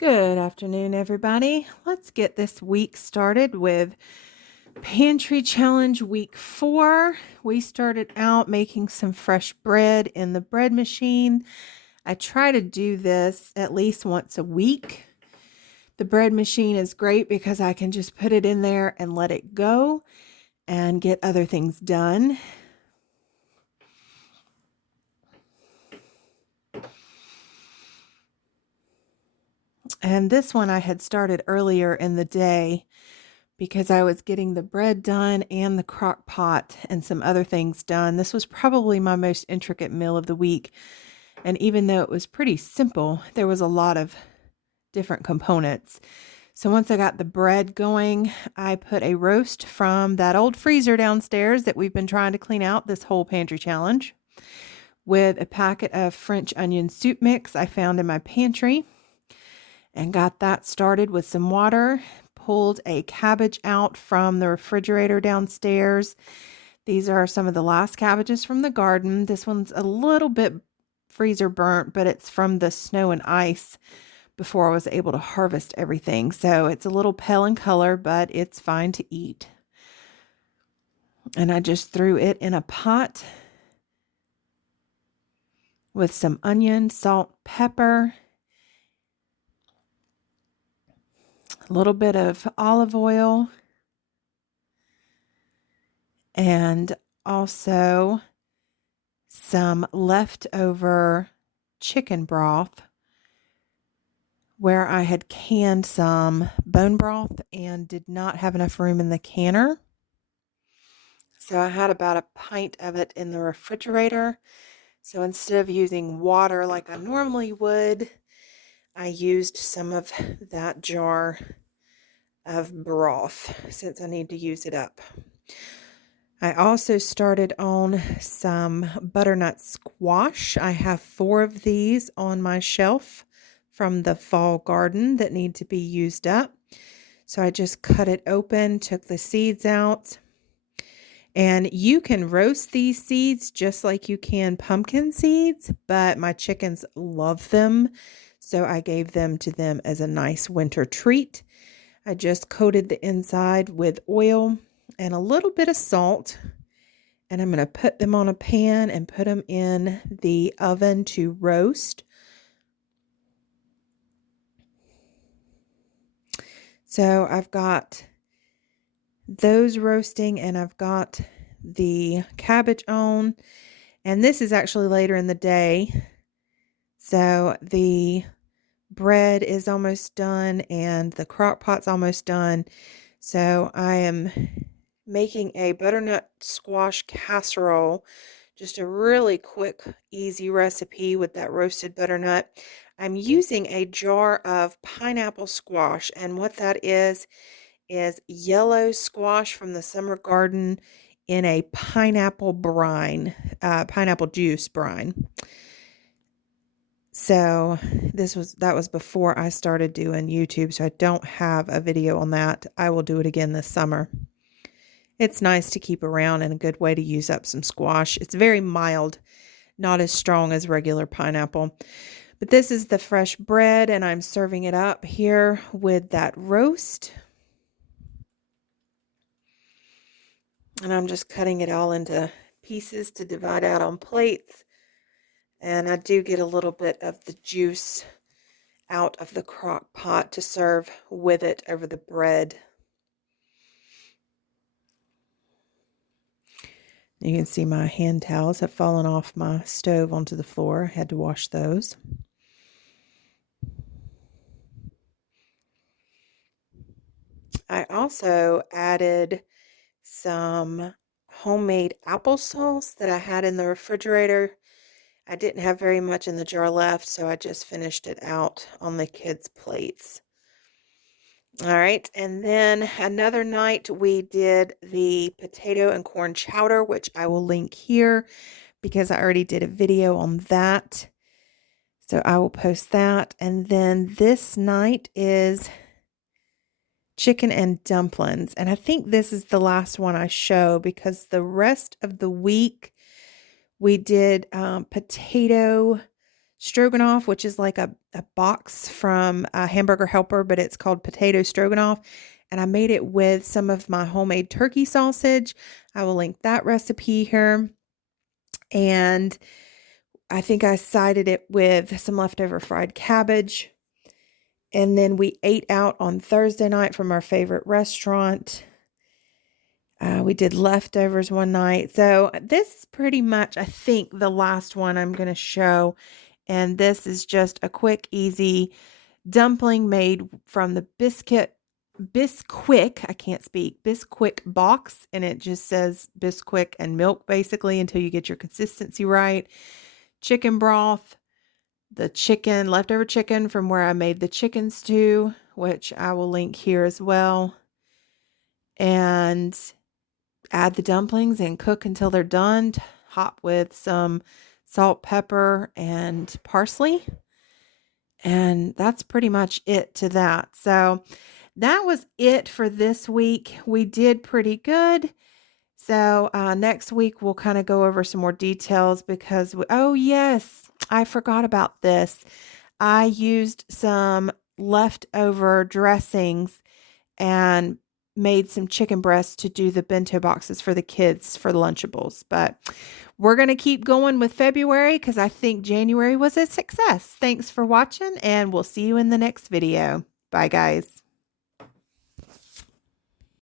Good afternoon, everybody. Let's get this week started with Pantry Challenge Week 4. We started out making some fresh bread in the bread machine. I try to do this at least once a week. The bread machine is great because I can just put it in there and let it go and get other things done. And this one I had started earlier in the day because I was getting the bread done and the crock pot and some other things done. This was probably my most intricate meal of the week. And even though it was pretty simple, there was a lot of different components. So once I got the bread going, I put a roast from that old freezer downstairs that we've been trying to clean out this whole pantry challenge with a packet of French onion soup mix I found in my pantry and got that started with some water. Pulled a cabbage out from the refrigerator downstairs. These are some of the last cabbages from the garden. This one's a little bit freezer burnt, but it's from the snow and ice before I was able to harvest everything. So it's a little pale in color, but it's fine to eat. And I just threw it in a pot with some onion, salt, pepper, a little bit of olive oil, and also some leftover chicken broth where I had canned some bone broth and did not have enough room in the canner. So I had about a pint of it in the refrigerator. So instead of using water like I normally would, I used some of that jar of broth since I need to use it up. I also started on some butternut squash. I have 4 of these on my shelf from the fall garden that need to be used up. So I just cut it open, took the seeds out. And you can roast these seeds just like you can pumpkin seeds, but my chickens love them. So I gave them to them as a nice winter treat. I just coated the inside with oil and a little bit of salt. And I'm going to put them on a pan and put them in the oven to roast. So I've got those roasting and I've got the cabbage on. And this is actually later in the day. So the bread is almost done and the crock pot's almost done. So I am making a butternut squash casserole, just a really quick, easy recipe with that roasted butternut. I'm using a jar of pineapple squash, and what that is yellow squash from the summer garden in a pineapple brine, pineapple juice brine. So that was before I started doing YouTube, so I don't have a video on that. I will do it again this summer. It's nice to keep around and a good way to use up some squash. It's very mild, not as strong as regular pineapple. But this is the fresh bread, and I'm serving it up here with that roast. And I'm just cutting it all into pieces to divide out on plates. And I do get a little bit of the juice out of the crock pot to serve with it over the bread. You can see my hand towels have fallen off my stove onto the floor. I had to wash those. I also added some homemade applesauce that I had in the refrigerator. I didn't have very much in the jar left, so I just finished it out on the kids' plates. All right, and then another night we did the potato and corn chowder, which I will link here because I already did a video on that. So I will post that. And then this night is chicken and dumplings. And I think this is the last one I show because the rest of the week we did potato stroganoff, which is like a box from Hamburger Helper, but it's called potato stroganoff. And I made it with some of my homemade turkey sausage. I will link that recipe here. And I think I sided it with some leftover fried cabbage. And then we ate out on Thursday night from our favorite restaurant. We did leftovers one night. So this is pretty much, I think, the last one I'm going to show. And this is just a quick, easy dumpling made from the Bisquick, I can't speak, Bisquick box. And it just says Bisquick and milk, basically, until you get your consistency right. Chicken broth, the chicken, leftover chicken from where I made the chicken stew, which I will link here as well. And add the dumplings and cook until they're done. Top with some salt, pepper, and parsley. And that's pretty much it to that. So that was it for this week. We did pretty good. So next week we'll kind of go over some more details because, oh yes, I forgot about this. I used some leftover dressings and made some chicken breasts to do the bento boxes for the kids for the Lunchables. But we're going to keep going with February because I think January was a success. Thanks for watching, and we'll see you in the next video. Bye, guys.